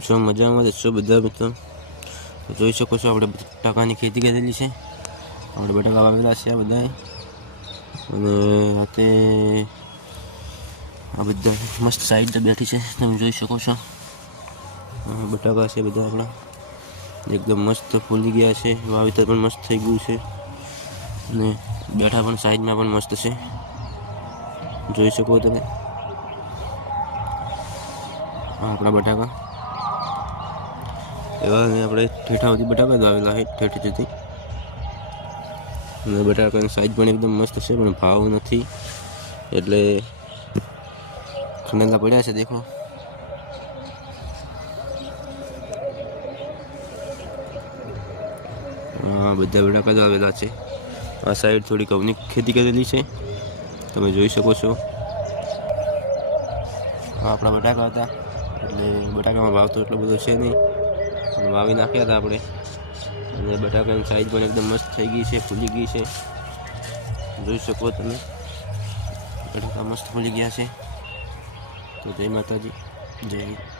છો મજામાં જશો બધા મિત્રો? જોઈ શકો છો આપણે બટાકાની ખેતી કરેલી છે. આપણે બટાકા વાવેલા છે આ બધા, અને આ બધા મસ્ત સાઈડ બેઠી છે, તમે જોઈ શકો છો. બટાકા છે બધા આપણા, એકદમ મસ્ત ફૂલી ગયા છે, વાવેતર પણ મસ્ત થઈ ગયું છે, અને બેઠા પણ સાઈડમાં પણ મસ્ત છે, જોઈ શકો તમે. આપણા બટાકા એવા આપણે ઠેઠા સુધી બટાકા જ આવેલા છે, ઠેઠ સુધી. અને બટાકાની સાઈઝ પણ એકદમ મસ્ત છે, પણ ભાવ નથી એટલે ખંડેલા પડ્યા છે. દેખો, બધા બટાકા જ આવેલા છે. આ સાઈડ થોડી ઘઉંની ખેતી કરેલી છે, તમે જોઈ શકો છો. આપણા બટાકા હતા, એટલે બટાકામાં ભાવ તો એટલો બધો છે નહીં, પણ વાવી નાખ્યા હતા આપણે. અને બટાકાની સાઈઝ પણ એકદમ મસ્ત થઈ ગઈ છે, ફૂલી ગઈ છે, જોઈ શકો તમે. બટાકા મસ્ત ફૂલી ગયા છે. તો જય માતાજી, જય હિન્દ.